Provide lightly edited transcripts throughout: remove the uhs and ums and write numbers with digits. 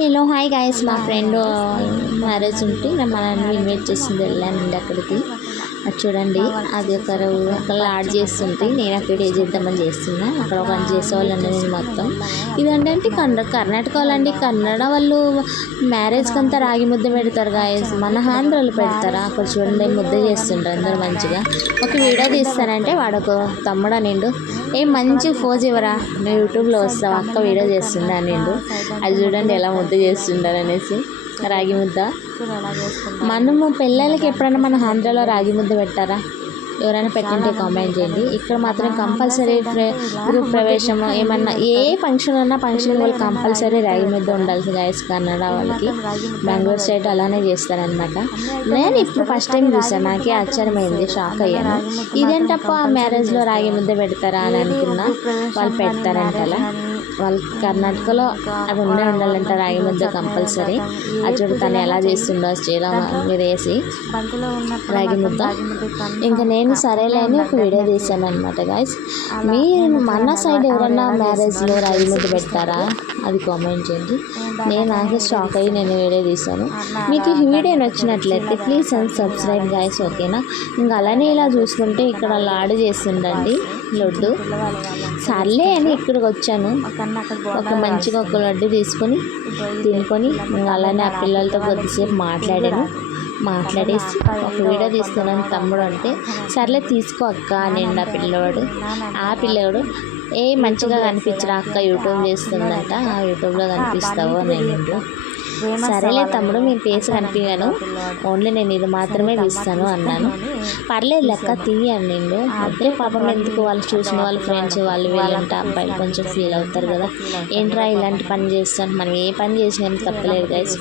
Hello hi guys, మా friend marriage ఉంటే మనల్ని ఇన్వైట్ చేసింది, వెళ్ళానండి అక్కడికి. అది చూడండి, అది ఒకళ్ళు యాడ్ చేస్తుంటే నేను అక్కడ చేద్దామని చేస్తున్నా. అక్కడ ఒక చేసేవాళ్ళండి నేను మొత్తం. ఇదేంటంటే కర్ణాటక వాళ్ళండి, కన్నడ వాళ్ళు మ్యారేజ్కి అంతా రాగి ముద్ద పెడతారు గాయస్. మన ఆంధ్రాలో పెడతారా? అక్కడ చూడండి ముద్ద చేస్తుంటారు అందరు మంచిగా. ఒక వీడియో తీస్తానంటే వాడొక తమ్ముడా నిండు మంచి ఫోజ్ ఇవ్వరా, నేను యూట్యూబ్లో వస్తావు అక్క వీడియో చేస్తుందా నిండు. అది చూడండి ఎలా ముద్ద చేస్తుంటారు అనేసి, రాగి ముద్ద. మనము పిల్లలకి ఎప్పుడైనా మన ఆంధ్రాలో రాగి ముద్ద పెట్టారా? ఎవరైనా పెట్టంటే కామెంట్ చేయండి. ఇక్కడ మాత్రం కంపల్సరీ గ్రూప్ ప్రవేశం ఏమన్నా ఏ ఫంక్షన్ ఉన్నా ఫంక్షన్ వాళ్ళు కంపల్సరీ రాగి ముద్ద ఉండాల్సి గాయస్. కన్నడ వాళ్ళకి బెంగళూరు సైడ్ అలానే చేస్తారనమాట. నేను ఇప్పుడు ఫస్ట్ టైం చూసాను, నాకే ఆశ్చర్యమైంది, షాక్ అయ్యాను. ఇదేంటప్ప మ్యారేజ్లో రాగి ముద్ద పెడతారా అని అనుకున్నా. వాళ్ళు పెడతారంట అలా. వాళ్ళు కర్ణాటకలో అది ఉండాలంట రాగి ముద్ద కంపల్సరీ. అది చూడు తను ఎలా చేస్తుండో శ్రీరామ మీరు వేసి రాగి ముద్ద. ఇంకా నేను సరేలే అని ఒక వీడియో తీసాను అనమాట గాయస్. మీరు మన సైడ్ ఎవరన్నా మ్యారేజ్లో రాగి ముద్ద పెట్టారా? అది కామెంట్ చేయండి. నేను నాకే షాక్ అయ్యి నేను వీడియో తీసాను. మీకు ఈ వీడియో నచ్చినట్లయితే ప్లీజ్ అండ్ సబ్స్క్రైబ్ గాయస్, ఓకేనా? ఇంకా అలానే ఇలా చూసుకుంటే ఇక్కడ లాడు చేస్తుండండి లడ్డు. సర్లే అని ఇక్కడికి వచ్చాను. ఒక మంచిగా ఒక లడ్డు తీసుకొని తినుకొని అలానే ఆ పిల్లలతో కొద్దిసేపు మాట్లాడేసి ఒక వీడియో తీస్తున్నాను. తమ్ముడు అంటే సర్లే తీసుకో అక్క నేను ఆ పిల్లవాడు మంచిగా కనిపించరా అక్క, యూట్యూబ్ చేస్తుందంట, యూట్యూబ్లో కనిపిస్తావు నేను. సరేలే తమ్ముడు మీ ఫేస్ కనిపించాను, ఓన్లీ నేను ఇది మాత్రమే తీస్తాను అన్నాను. పర్లేదు లెక్క తీయను నేను. అదే పాపం ఎందుకు వాళ్ళు చూసిన వాళ్ళ ఫ్రెండ్స్ వాళ్ళు వీళ్ళంటే అబ్బాయిలు కొంచెం ఫీల్ అవుతారు కదా, ఏంట్రా ఇలాంటి పని చేస్తాను. మనం ఏ పని చేసినా తప్పలేదు గైస్,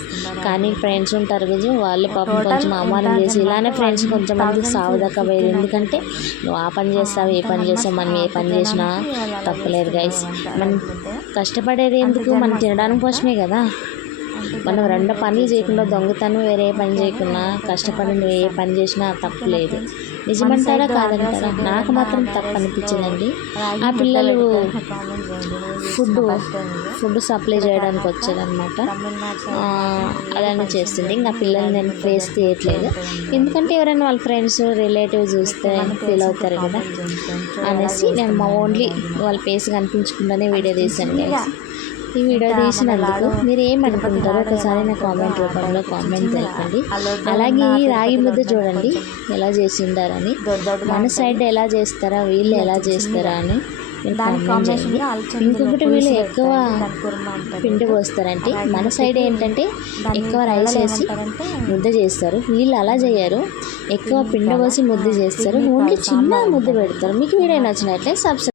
కానీ ఫ్రెండ్స్ ఉంటారు కదా వాళ్ళు పాపం కొంచెం అవమానం చేసి ఇలానే ఫ్రెండ్స్ కొంచెం మంది సావుదాకా పోయేది. ఎందుకంటే నువ్వు ఆ పని చేస్తావు ఏ పని చేస్తావు, మనం ఏ పని చేసినా తప్పలేదు గైస్. మనం కష్టపడేది ఎందుకు, మనం తినడానికి కోసమే కదా. మనం రెండు పనులు చేయకుండా దొంగతనం వేరే పని చేయకుండా కష్టపడి నువ్వు ఏ పని చేసినా తప్పు లేదు. నిజమంటారా కాదంటారా? నాకు మాత్రం తప్పు అనిపించిందండి. ఆ పిల్లలు ఫుడ్ సప్లై చేయడానికి వచ్చారనమాట. అలానే చేస్తుంది. ఇంకా పిల్లలు నేను ఫేస్ తీయట్లేదు, ఎందుకంటే ఎవరైనా వాళ్ళ ఫ్రెండ్స్ రిలేటివ్స్ చూస్తే ఫీల్ అవుతారు కదా అనేసి నేను ఓన్లీ వాళ్ళ ఫేస్ కనిపించకుండానే వీడియో తీశాను. ఈ వీడియో తీసినందుకు మీరు ఏమనుకుంటారో ఒకసారి నా కామెంట్ రూపంలో కామెంట్ తెలపండి. అలాగే ఈ రాగి ముద్ద చూడండి ఎలా చేసిండారని, మన సైడ్ ఎలా చేస్తారా వీళ్ళు ఎలా చేస్తారా అని ఇంకొకటి వీళ్ళు ఎక్కువ పిండి పోస్తారంటే, మన సైడ్ ఏంటంటే ఎక్కువ రైస్ వేసి ముద్ద చేస్తారు, వీళ్ళు అలా చేయరు, ఎక్కువ పిండి పోసి ముద్ద చేస్తారు, ఓన్లీ చిన్న ముద్ద పెడతారు. మీకు వీడియో నచ్చినట్లే సబ్స్క్రైబ్